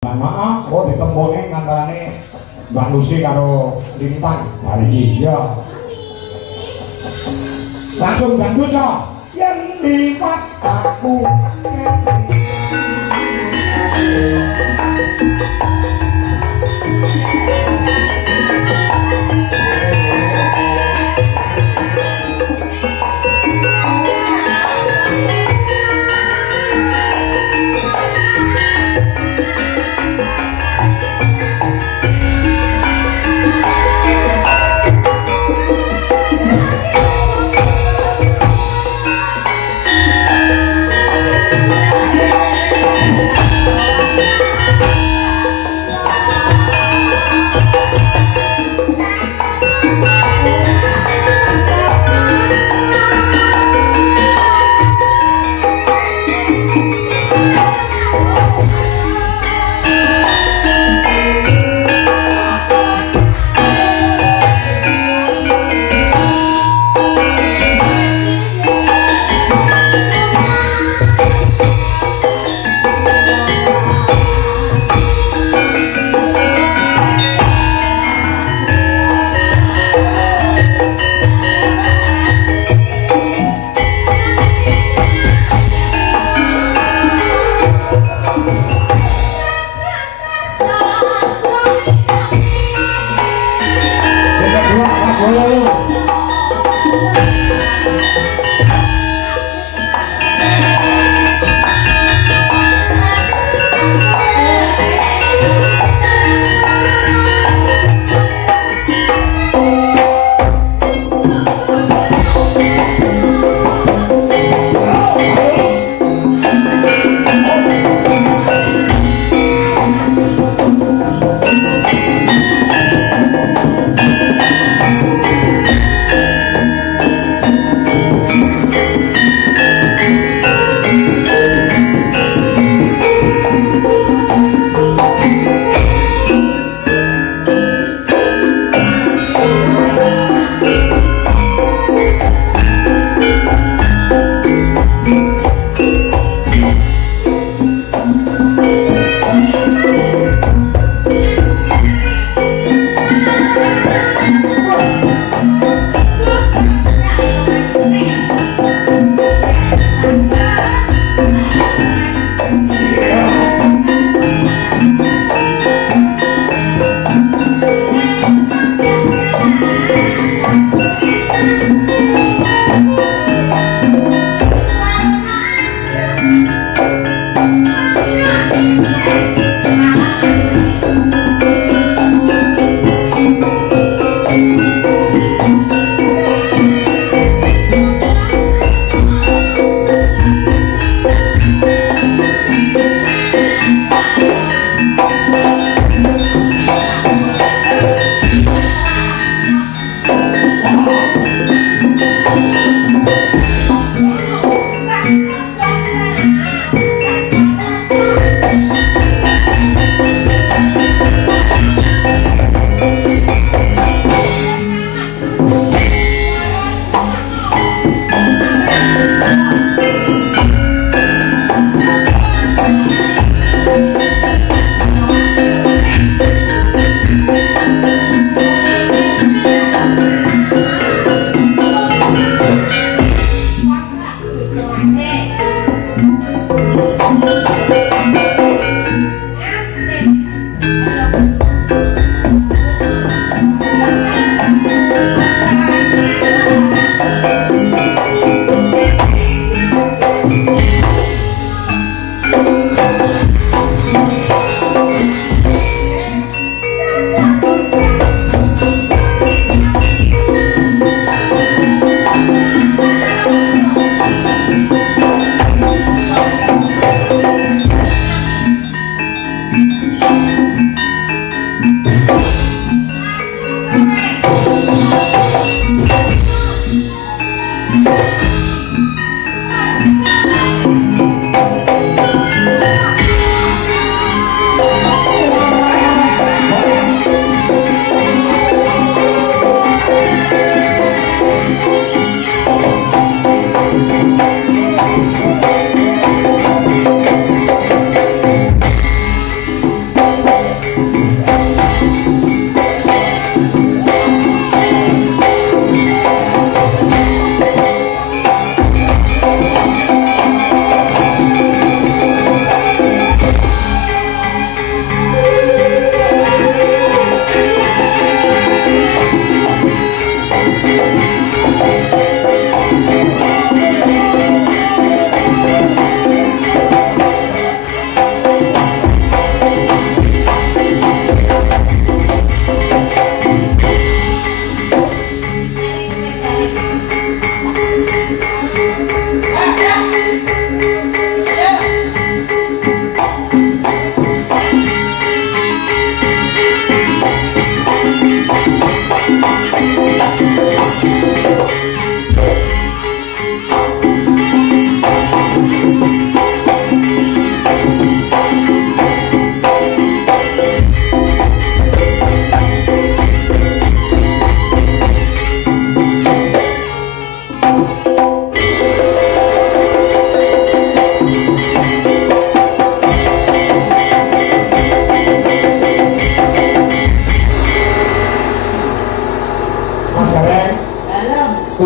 Maaf, oh ditemboni ngantarane Mbak Lucy karo Lintan hari ini ya. Langsung bantu cok yang lipat aku.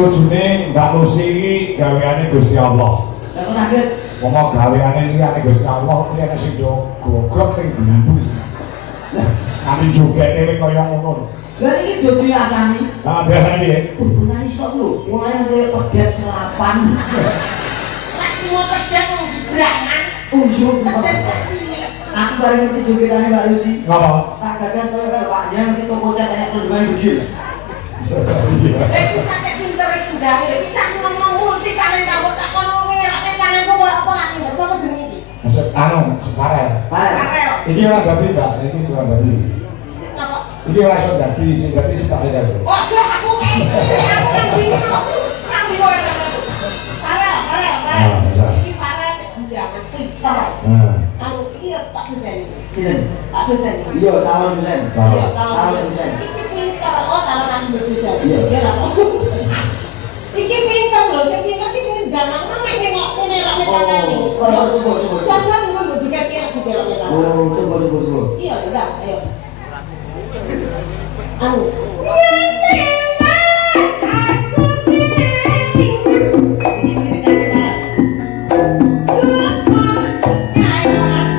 bojone Mbak Lucy iki gaweane Gusti Allah. Lah kok sakit? Ngomong gaweane liyane Gusti Allah liyane sing goglok ning bindu. Kami juga dhewe kaya ngono. Lah iki do biasani. Lah biasane piye? Hubungan iso lho, mulai kaya pedet selapan. Lek mau pedet gerangan. Oh iya, Pedet cilik. aku baru ngerti jogetane Mbak Lucy. Ngapa? Tak gagas kaya karo Pak Jan ngerti toko cat enek pelungan gede. Bisa kayak pinter itu gawe. Bisa ngomong ulti kalian kamu tak kono ngerake tanganku koyo apa lagi mbak apa jeneng iki? Maksud anu, sekarang. Parah. Karel. Iki ora dadi, Mbak. Iki sing ora dadi. Sing apa? Iki ora iso dadi, sing dadi sik tak kaya. Oh, aku kayak aku kan bisa. Kan bisa ya. Karel. Ah, bisa. Iki parah sing jaman pinter. Nah. Anu iki ya Pak dosen. Sinten? Pak dosen. Iya, calon dosen. Calon. Iya, Calon dosen. Iki pinter. Oh, calon dosen. Iya. Ya lah. Iki pinter lho, sing pinter iki sing galang nang nengok nerake tangane. Oh, coba. Jajan ngono juga kira didelokne ta. Oh, coba. Iya, udah, ayo. Anu. Ini ciri khas banget. Ya, ayo Mas.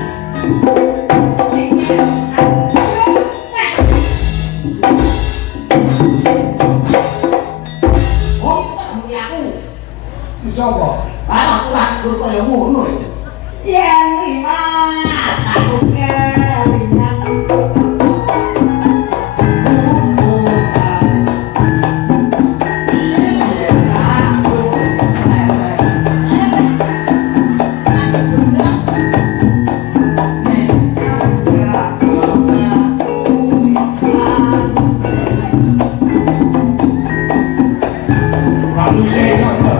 Oh, ini aku. Iso apa? Aku kaya ngono iki. Yang lima, aku kelingan. Mbak Lucy iso apa?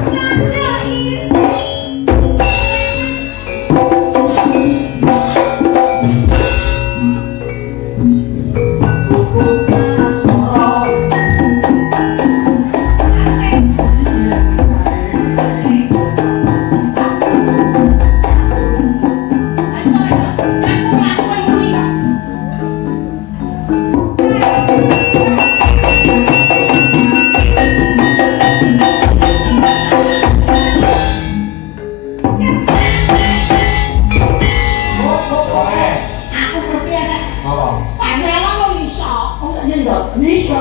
Sore. Aku ngerti ada. Apa? Padahal lo iso. Oh, sakjane iso. Iso.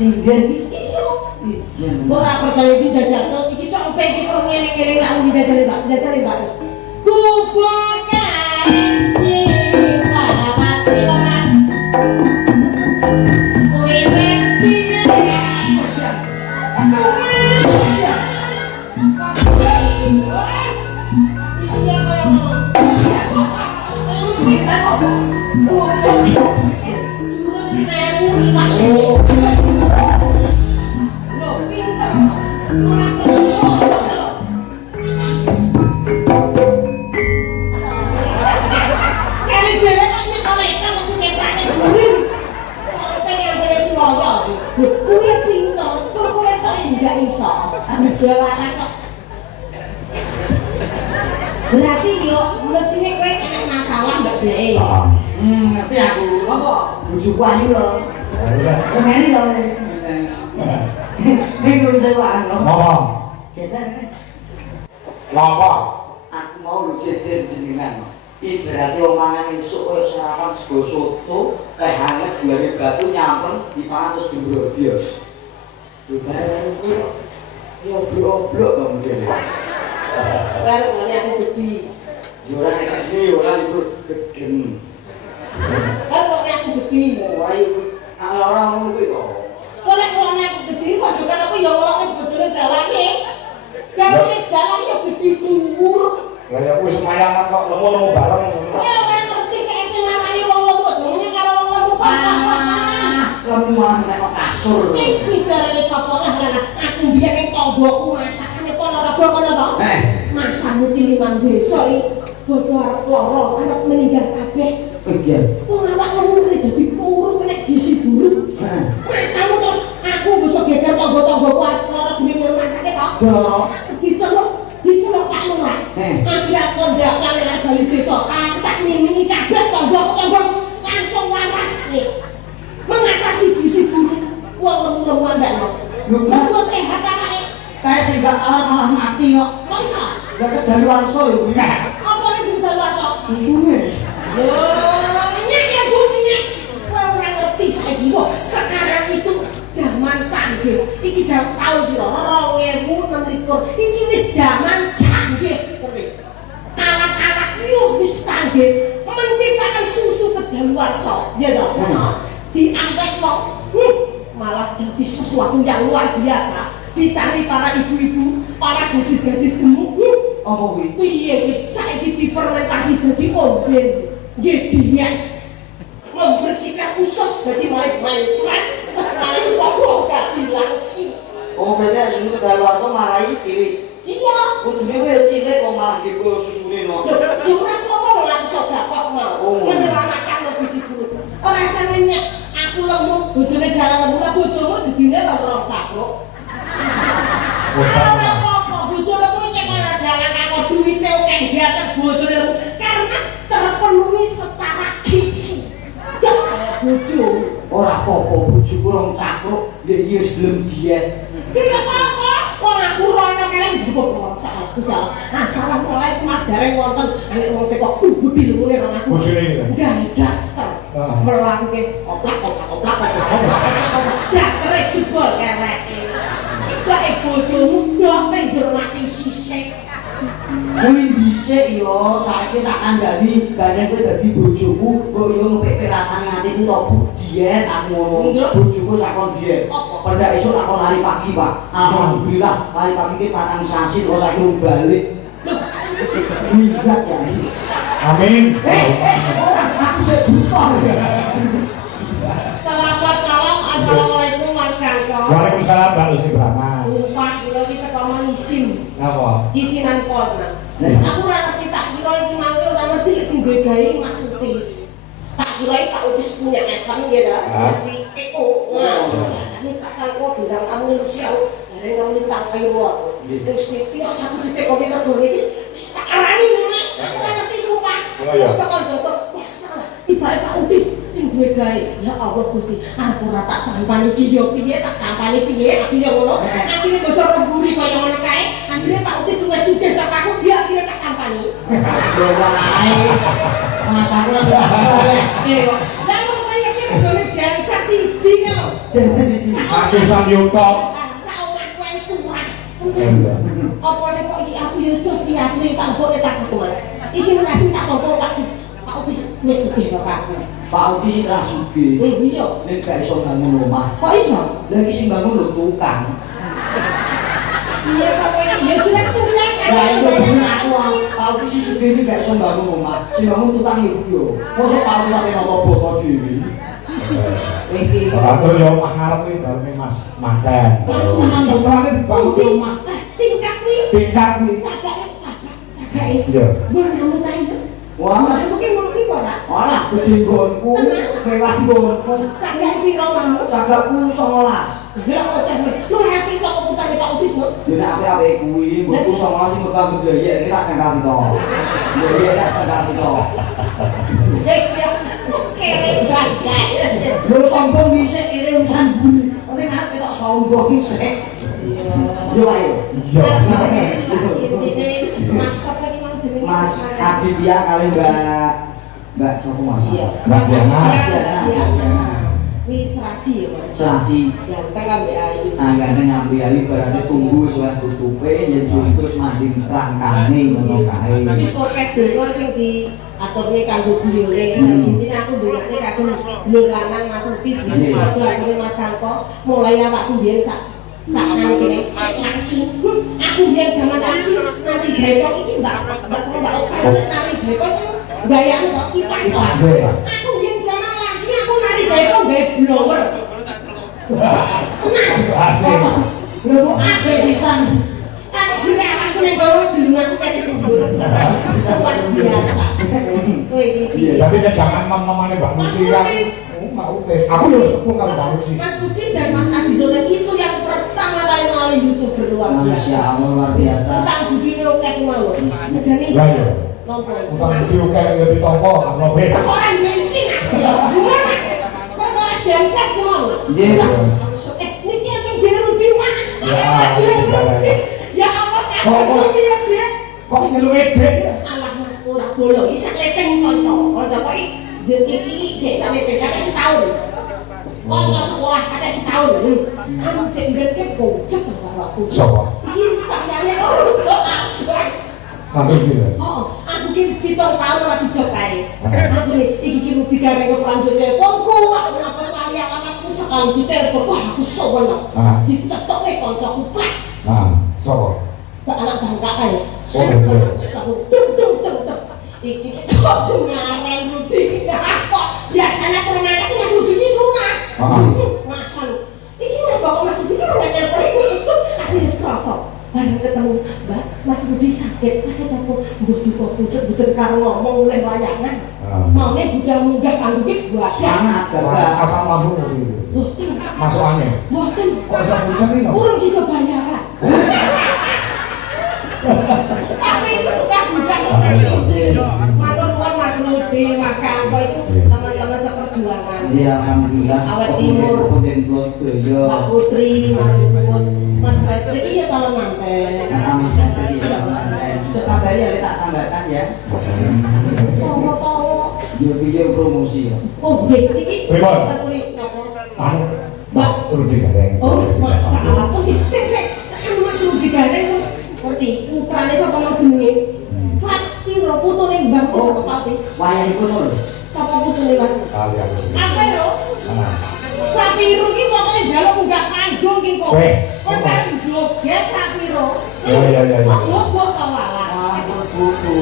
Singen iki. Ora percaya iki jajal to iki cok pengen kok ngene-ngene lak dijajal Mbak. Kubokan para mati Mas. Wewe piye? Iya kaya ngono. Kita kok. Jurus 1000 iwak lele. Loh, pinter. Ora terus. Kali dhewe kok nyekoleka kok nyekrane kuwi. Pengen dhewe Suraya iki. Lho, kuwi pinter. Kok kowe tok enggak iso. Ngedalakan kok. Berarti yo mesine kowe enek masalah mbak Dek. Ngerti aku. Apa? Bojoku ayu lho. Kemeni lho. Ning kuwi sewaan lho. Apa? Geser. Ngapa? Aku mau lu jejer jenengan. Ibaratnya omongan esuk koyo sarapan sego soto, teh hangat gawe batu nyampleng dipangan terus dimbrobios. Lho bareng kuwi yo oblok-oblok to mungkin. Baru ngene aku gede. Yo ora nek sini ora iku gedeng. Baru ngene aku gede. Ora iku ora ngono kuwi to. Kok nek ngene aku gede kok juga aku ya ngorokne bojone dalane. Ya nek dalane yo gede dhuwur. Lah ya kuwi semayangan kok lemu-lemu bareng. kasur. Iki jarane sapa lah aku biyen ning tanggoku masakane Ponorogo kono to. Masamu ki 5 desa iki bodho arep lara, arep meninggal kabeh. Iya. Wong awakmu kene dadi puru nek gizi buruk. Masamu terus aku bisa geger tangga-tanggaku arep lara gene masake to. Lara. Diceluk Pak Lurah. Akhirnya kondakan yang balik desa, aku tak nyimingi kabeh tangga-tanggaku langsung waras nih. Mengatasi gizi buruk. Wong lemu-lemu ambek no. Lu sehat awake. Kayak sing gak alar malah mati kok. Kok iso? Gak kedaluwarsa lho kuwi. Apa nek sing daluwarsa? Susune. Nyek ya bunyinya. Wah ora ngerti saiki kok. Sekarang itu zaman canggih. Iki jam tahun piro? 2026. Iki wis zaman canggih. Ngerti? Alat-alat yo wis canggih. Menciptakan susu kedaluwarsa. Ya toh? Diangkat kok. Malah jadi sesuatu yang luar biasa. Dicari para ibu-ibu, para gadis-gadis gemuk. Apa kuwi? Piye saiki difermentasi dadi omben. Nggih dinyak. Membersihkan usus dadi mulai mentret, terus malah kok dadi langsing. Oh, berarti susu kedaluwarsa marai cilik. Iya. Kudune kowe cilik kok malah digo susune no. Ya ora apa-apa lho aku sedekah mau. Menyelamatkan lebih si guru. Ora senengnya aku lemu bojone dalan lemu bojomu dibine karo rong takruk. Ora apa-apa bojone kuwi nek ana dalan karo duwite oke diatek bojone lemu karena terpenuhi secara gizi. Ya bojo. Ora apa-apa bojoku rong cakruk, ya iya sebelum diet. Iya apa? Wong aku rono kene njupuk salah. Assalamualaikum Mas Gareng wonten nek wong teko kudu dilungune rong aku. Bojone iki. Gawe daster. Melangke oplak. Dastere jebol kereke. Lah bojomu ndak menjurmati sisik. Kuwi dhisik yo, saiki tak kandhani gareng kowe dadi bojoku, kok yo ngepek rasane atiku to Bu diet aku ngono. Bojoku sakon diet. Pada esuk takon lari pagi, Pak. Alhamdulillah, lari pagi ki 4 sasi kok saiki urung balik. Minggat ya. Amin. Aku sik buta. Selamat malam. Assalamualaikum Mas Kanto. Waalaikumsalam Mbak Lucy Brahma. Lupa kula iki teko isin. Napa? Isinan kota. Aku ora ngerti tak kira iki mangke ora ngerti lek sing duwe gawe Mas Utis. Tak kira Pak Utis punya esam ya ta. Jadi EO. Ini Pak Kanto bidang manusia. Dari kamu minta kayu aku. Terus iki aku cetek kopi negoro iki wis tak arani ngene. Aku ora ngerti sumpah. Terus tak kanca masalah. Tiba Pak Utis sing duwe gawe. Ya Allah Gusti, aku ora tak tampani iki yo piye tak tampani piye akhire ngono. Akhire basa remburi kaya ngono kae. Akhire Pak Utis luwes sugih saka aku, dia akhire tak tampani. Yo wae. Mas aku lagi oleh kok. Lah kok kaya iki bojone jansan siji kan lho. Jangan siji. Aku samyuta. Saomahku wis turah. Apa nek kok iki aku yo terus diaturi tak mbok tak sekolah. Isin kasih tak tompo Pak Utis wis sugih kok aku. Pak Udi sih terang sugih. Iya. Nek gak iso bangun omah. Kok iso? Lah iki sing bangun lho tukang. Iya kok ya jelas tukang kan. Lah iya bener aku. Pak Udi sih sugih iki gak iso bangun omah. Sing bangun tukang iku yo. Mosok Pak Udi sampe noto boto dhewe. Iki Atur yo maharep iki daleme Mas Manten. Senang Putrane dibangun rumah. Tingkat kuwi. Tingkat iki. Cagake. Iya. Gue nemu kae. wah, Mungkin ngopi ora. alah gede nggonku, mewah nggonku. Cagake piro kamu? Cagakku 19. Lah kok lu ngerti sapa putane Pak Utis, Bu? Yo nek apik-apik kuwi, mbokku 19 sing megang biaya iki tak jangkasi to. Biaya tak jangkasi to. Kere banget. Lho sombong dhisik kene urusan buri. Penting arep ketok sombong sik. Yo ayo. Iya. Mas sapa iki mang jenenge? Mas Aditya kali Mbak sapa Mas? Iya. Mbak Diana. Iya. Wis rasi ya, Mas. Serasi. Ya, kan ambek ayu. Anggane nyambi ayu berarti tunggu suwe tutupe yen juriku wis mancing rangkane ngono kae. Wis korket dhewe sing diaturne kanggo belione. Intine aku ndongakne kagem lur lanang Mas Utis iki padha akune Mas Kanto mulai awakku biyen sakane kene sik langsing. Aku biyen jaman langsing nanti jepok iki Mbak sama Mbak Oka nari jepok gayane kok kipas kok. Aku biyen jaman langsing aku nari jepok gawe blower. Asik. Lha kok Asik pisan. Aku sebenarnya aku ning bawah dulu aku kan kubur. Luar biasa. Kowe iki piye? tapi kan jangan mam-mamane Mbak Lucy kan. Mbak Utis. Aku yo sepuh karo Mbak Lucy. Mas Budi dan Mas Aji Zola itu yang pertama kali melalui YouTuber luar Masya biasa. Allah luar biasa. Utang budi ini oke mau. Ngejani Lah yo. nompo. Utang budi oke yo ditampa apa be. Orang bensin aku ya. Gimana? Perkara janset mau. Nggih. Niki yang jeru di Mas. Ya, Ya Allah, Kok- aku piye, Dek? Kok nyelu edek ya? Alah Mas ora bolo isak leteng kanca. Kanca kok jen iki dek sampe kate setahun. Kanca sekolah kate setahun. Anu dek ndek bocet karo aku. Sopo? Iki sakjane kok abang. Langsung gitu. Oh, aku ki wis 7 tahun ora dijok kae. Aku iki ki rudi gareng pelanjut teleponku, aku ngapa sekali alamatku sekali ditelepon. Wah, aku sowan. Dicetok nek kancaku plek. Nah, sopo? Pak anak bangka kae. Oh, betul. Aku tuk. Iki kok ngaren rudi kok. Biasanya pernah itu Mas Rudi ini lunas. Masa lu. Iki napa kok Mas Rudi ora telepon. Aku wis krasa. Bareng ketemu, Mbak, Mas Rudi sakit apa? Mbuh duka pucet bukan karo ngomong oleh wayangan. Maune budal munggah kanggo ki gua. Sangat gagah. Asam lambung gitu. Mboten. Masukannya. Mboten. Kok bisa pucat nih? Urung sida bayaran. Tapi itu suka buka seperti itu. Matur nuwun Mas Rudi, Mas Kanto itu teman-teman seperjuangan. Iya, alhamdulillah. Awet Timur. Kemudian Plus Doyo. Pak Putri, Mas Suwun, Mas Petri iki ya calon manten. Sekadar ya tak sambatan ya. Tawa-tawa. Yo promosi ya. Oh, nggih iki. Pripun? Petri napa? Anu, Mbak. Rudi gareng. Oh, masalah kok sik Mas Rudi gareng terus ngerti putrane sapa nang jenenge? Fatiro putune Mbah kok papis. Wayangipun lho. Sapa putune Mas? Kali aku. Apa lho? Nah. Sapiro ki pokoke njaluk munggah panggung ki kok. Weh. Kok sareng joget Sapiro. Ya. Kok kawalan. Buku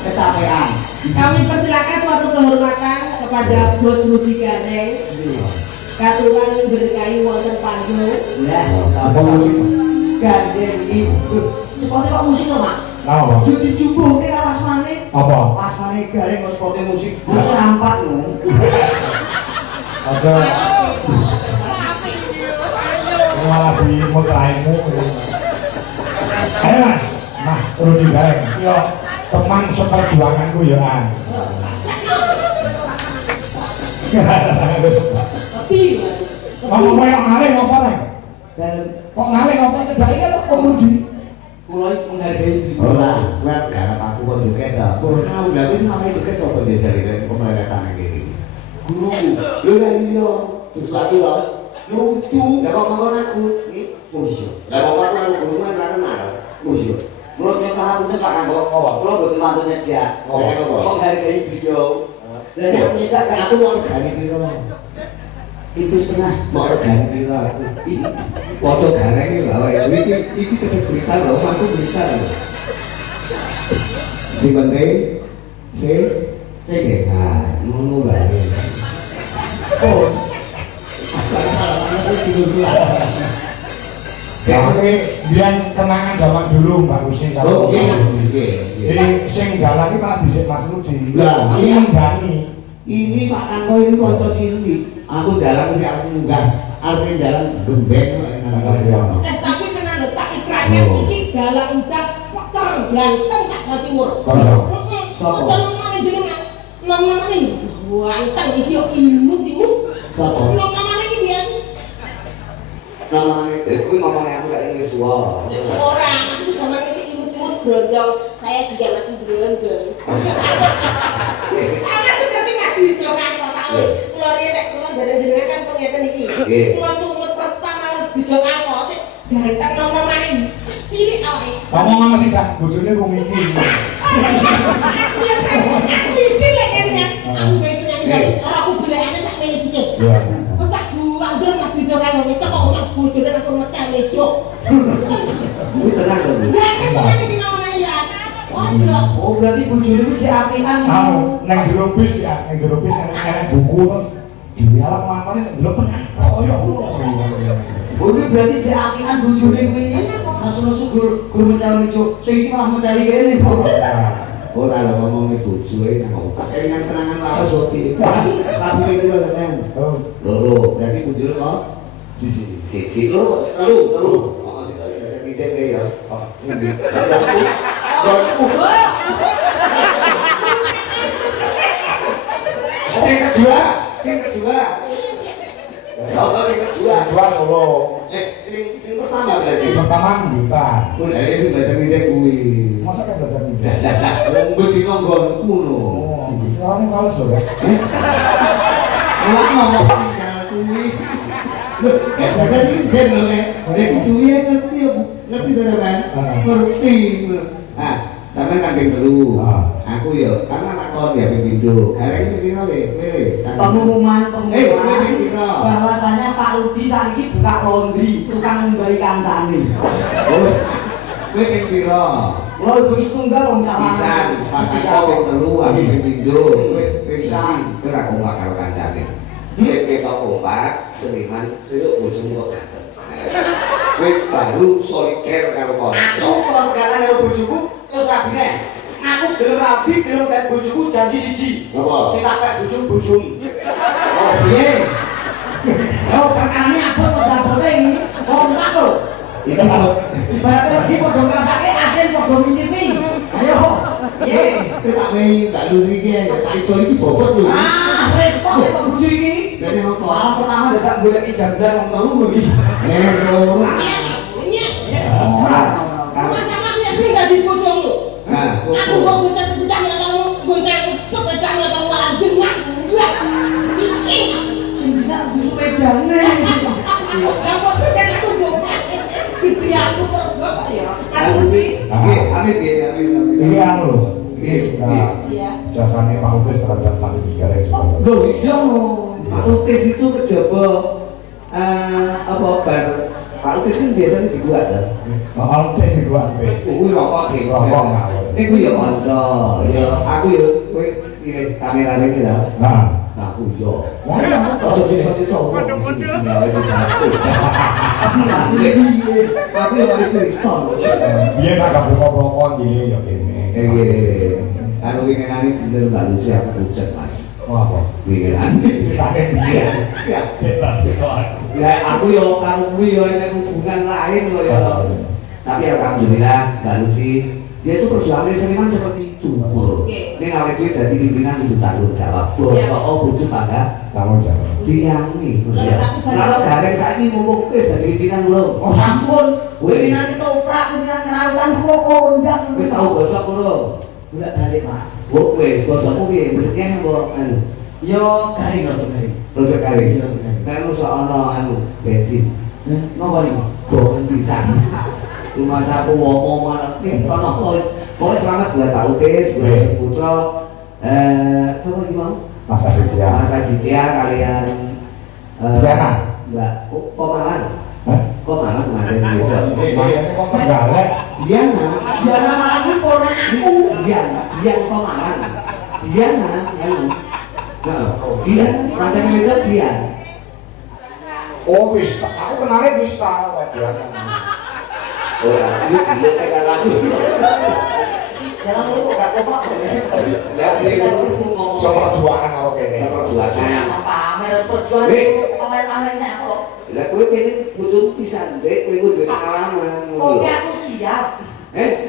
kecapean. Kami persilakan suatu kehormatan kepada Bos Rudi Gareng. Katuran berkahi wonten panggung. Ya, Apa musik? gandeng ibu. Seperti kok musik lho, Mas. Apa? Yo dijubuhke alas maneh. Apa? Pas maneh gareng kok seperti musik. Wis rampat lho. Ada. Malah di mutraimu. Ayo Mas Rudi gareng. Yo teman seperjuanganku ya an. Tapi Ngomong yang ngalih ngapa nih? Dan Kok ngalih ngapa cedai kan kok Rudi? kula menghargai beliau. Ora, kowe garap aku kok joget ta. Ora, lha wis namanya joget sapa desare pemeletan iki. Guru. Lho lha iya, kudu aku lho. Lucu, lha kok ngomong aku. Musyo. Lah kok aku guru kan marah. Musyo. Kula nyata aku tak kanggo kula boten mantune dia. Menghargai beliau. Dan yang nyata kan Aku mau gani piro. itu setengah. Mau gani piro aku. Iki foto gareng iki lho awake iki tetep berita lho, aku berita lho. Sing penting sehat, ngono wae. Oh. Jadi dia kenangan zaman dulu Mbak Lucy Oh, iya. Jadi sing dalan iki malah dhisik Mas Rudi. Lah, Ini iya. mendani. Ini Pak Kanto ini kanca cilik. Aku dalam sih aku enggak. Arep dalam gembeng tapi tenan lho tak ikrannya iki dalang udah terganteng sak Jawa Timur. Sopo? Namane jenengan. Namane ganteng iki yo imut-imut. Sopo? Namane iki pian? Namanya kuwi ngomongnya aku gak wis tuwa. Orang itu zaman masih imut-imut brondong. Saya juga masih brondong. Sama seperti Mas Dijo kan kok tahu. Kula nek kula badan jenengan kan pengen iki. Kula tumut pertama Dijo kan kok sik ganteng nom-nomane cilik awake. Ngomong sih sak bojone rung iki. Isi lek kene. Aku itu nyanyi ora aku belekane sak mene iki. Iya. Wes tak buang Mas Dijo kan ngomong itu kok omah bojone langsung mecal mejo. Kuwi tenang lho. Bu. Lah kan iki ngomongane ya. Waduh. Oh, berarti bojone ku cek apian. Mau neng jero bis ya, neng jero bis enek buku terus dialang mangkane delok penako. Kaya ngono. Kuwi berarti si akikan bojone kuwi nesu-nesu gur mencari bojo. Sing iki malah mencari kene kok. Ora lho ngomongin bojoe nang kelingan kenangan lawas oke. Tapi iki lho kan. Loro, berarti bojone kok siji loro telu. Oh, sik tak ide ya. Oh, ini. Sing kedua. Solo sing kedua. Dua solo. Sing pertama berarti. Pertama kita. Kuwi lha sing bahasa ide kuwi. Masa kan bahasa kita? Lah, wong dino nggonku lho. Oh, soalnya males loh ya. Ora ngomong tinggal kuwi. Lho, bahasa ide lho nek. Nek kuwi ngerti ya, ngerti to kan? Ngerti. Ah, sampean kangge telu. Aku ya, karena anak kon ya pindho. Karek iki piro kowe? Pengumuman piro? bahwasanya Pak Rudi saiki buka laundry, tukang ngumbahi kancane. Oh. Kowe ping piro? Kula ibu setunggal wong Pisan, Pak Ako ping telu, aku ping pindho. Kowe ping siji, kowe ra kompak karo kancane. Kowe ketok kompak, seniman, sesuk bojomu kok dateng. Kowe baru solider karo kanca. Aku kon karo bojoku terus rabine. Aku gelem rabi, gelem kaya bojoku janji siji. Apa? Sing tak kaya bojomu. Oh, piye? Oh, perkarane abot kok dapote iki. Kontrak lho. Iki kalau Ibaratnya lagi padha ngrasake asin padha ngicipi. Ayo. Piye? kowe tak wehi, tak lusi iki ya, tak iso iki bobot lho. Ah, repot ya kok bojo iki. Dene ngopo? Malam pertama dadak goleki jandar wong telu lho iki. Ora. Ora. Masa aku ya sering gak di bojomu. Nah, Aku mau goncang sepeda ya kamu goncang sepeda ya kamu malah jengat. Enggak. Bising. Sing dina kudu sepedane. Lah kok sudah langsung jomblo. Gede aku kok ya. Asli. Amit. Ini anu loh. Iya. Iya. Jasanya Pak Udis terhadap masih bicara itu. Lho iya Pak Utis itu kejaba apa bar Pak Utis kan biasanya dibuat kan? Pak Udis itu apa? Kuwi rokok deh. Rokok ngawur. Ini kuwi ya kanca. Ya aku ya kowe iki kamerane iki lah. Nah, Aku yo. wah ya, Ojo dipati to. Tinggal di satu. Tapi ya wis cerita. biar agak berkobrokan gini ya gini. Anu winginane bener Mbak Lucy aku pucet Mas. Wah apa? Winginane. Ceritanya dia. Ya. Cepat. Ya aku yo karo kuwi yo enek hubungan lain loh ya. Tapi alhamdulillah Mbak Lucy dia itu perjuangannya seniman seperti itu. Ini awake dhewe dadi pimpinan kudu tanggung jawab. Basa bojo bangga Tanggung jawab. diyangi. Kalau gareng saiki mumpung wis dadi pimpinan lho. Oh sampun. Pimpinan Pimpinan ketoprak, pimpinan kerautan kula kondang. wis tau basa kulo. Bolak-balik, Pak. Wis basamu piye? Benernya apa anu? Yo garing lho garing. Produk garing. Iya, garing. Nek iso ana anu bensin. Ngopo iki? Bohong pisan. Cuma aku ngomong mana nih, kono pokoknya selamat buat Pak Utis, buat Putra, siapa lagi mau? Mas Aditya. Mas Aditya kalian, Diana. Mbak, Komalan, Hah? Komalan kemarin juga. Makanya kok tergalak. Diana, Diana malah ku ponakanku. Dian Komalan, Diana, anu, nah, Dian, macam itu Dian. Oh wis, aku kenalnya wis tahu Diana. Oh ya, lu tekan lagu. Jangan lu kok gak kompak. Ya sih, ngomong Sama perjuangan kalau kene. sama perjuangan. Sama pamer perjuangan pamer-pamernya kok. Lah kowe pengen bojomu pisan, Dek, kowe kudu pengalaman. Oke, aku siap.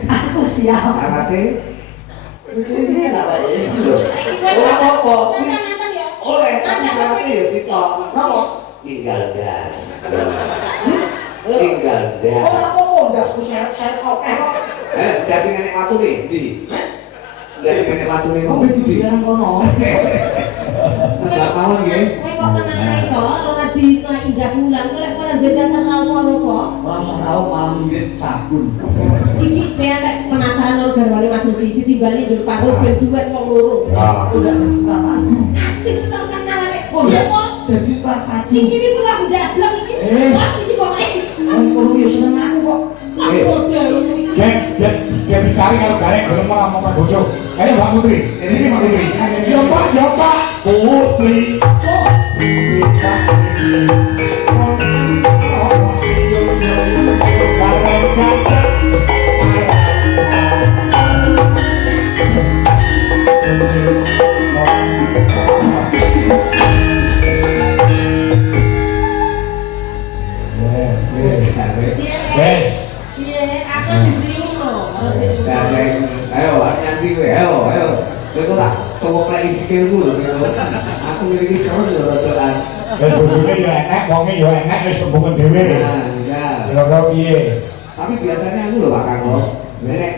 Aku siap. Arate Ini enak, Pak. ora apa-apa. Nonton ya. Oleh tapi syaratnya ya sitok. Napa? Tinggal gas. Tinggal gas. Oh, apa ndasku seret kok. Gas sing enek watune ndi? Gas sing enek watune Kok ndi? pikiran kono? Enggak mau nggih. Kowe kok tenang ae to, ora di indah bulan kok lek ora dasar rawo apa. Ora usah raup malah ngirit sabun. Iki penek penasaran karo garwane Mas Rudi ditimbali ndur panggung ben duet wong loro. Ya. Udah kita maju. Artis terkenal rek. Oh, Ya ya. kok. Jadi kita maju. Iki wis ora ndablek iki wis iki kok. Kalau ya seneng aku kok. Geng dicari kalau garek belum mau ngomong bojo. Ayo Mbak Putri, ini Mbak Putri. Ya Pak, Putri. Oh, Yes. Piye? Aku dicium lho. Ayo, nyanyi gue, ayo. Kowe tak cowok lagi sikilmu lho. Aku ngriki terus lho rodokan. Dan bojone yo enek, wonge yo enek wis sembungan dhewe. Nah, Lho kok piye? tapi biasanya aku lho Pak Kanggo. Nenek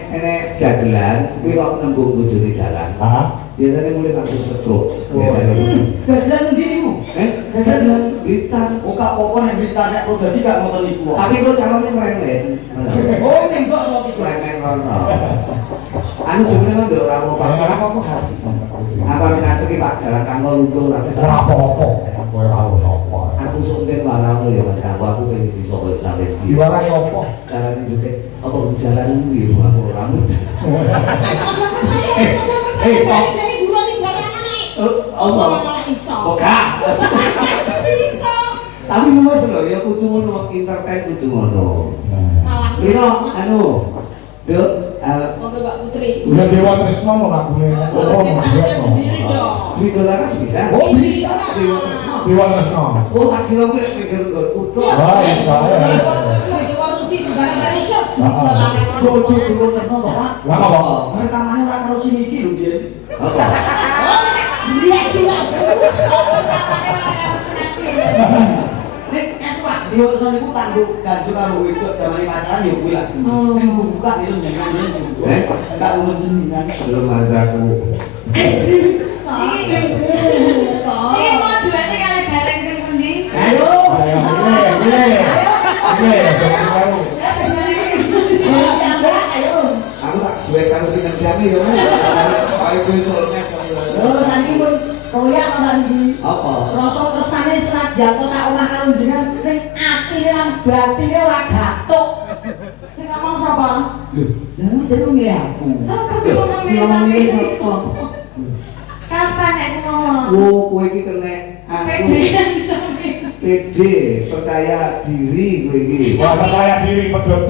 dagelan, kuwi kok nembung bojone dalan. Hah? Biasanya mulai langsung stroke. Dagelan ngendi niku? Dagelan Blitar. Oh gak apa-apa nek Blitar nek kok dadi gak ngoten niku. Tapi kok calonnya melenet. Oh ning kok sok iku. Melenet ngono. Anu sebenarnya kan ora mau Pak. Ora apa-apa. Apa minat iki Pak dalan Kanggo lungguh Ora apa-apa. Kowe ora sapa. Aku sungkem warang ya Mas Kanggo, aku pengen iso koyo sampe iki. Diwarai apa? Carane juga apa jalanan kuwi aku ora mudah. Kok guru ning jalanan ae. Allah. Iso. Kok gak? Bisa. Tapi luwes lho ya kudu ngono, entertain kudu ngono. Malah. Lino anu, Duk, Monggo Mbak Putri. Udah Dewa Tresno mau lagune. Oh, Sendiri dong. Video laras bisa? Oh, bisa. Dewa Tresno. Dewa Tresno. Oh, tak kira kuwi speaker nggon kudu. Wah, bisa ya. Dewa Ruti sembarang iso. Bojo dulu terno to, Pak. Lah apa? Rekamane ora karo sini iki lho, Jen. Apa? Lihat gila. Nek es Pak, yo son niku kanggo ganjo karo wedok jamane pacaran yo kuwi lagi. Ning buka niku jenengan niku. Enggak urun jenengan. Belum ada aku. Ini mau duetnya kali bareng sing pundi? Ayo. Ayo, ini. Ini, jangan tahu. Aku tak duet karo sing ngendani yo. Ayo kuwi solnya. Lho, saniki pun koyak ora iki. Apa? Rasa tresnane senajan to sak omah karo jenengan ning atine lan batine ora gatuk. Sing ngomong sapa? Lah jenenge milih aku. Sapa sing ngomong Sing ngomong milih sapa? Kapan aku ngomong? Oh, kowe iki kena Pede. PD, percaya diri kowe iki. Wah, percaya diri pedot.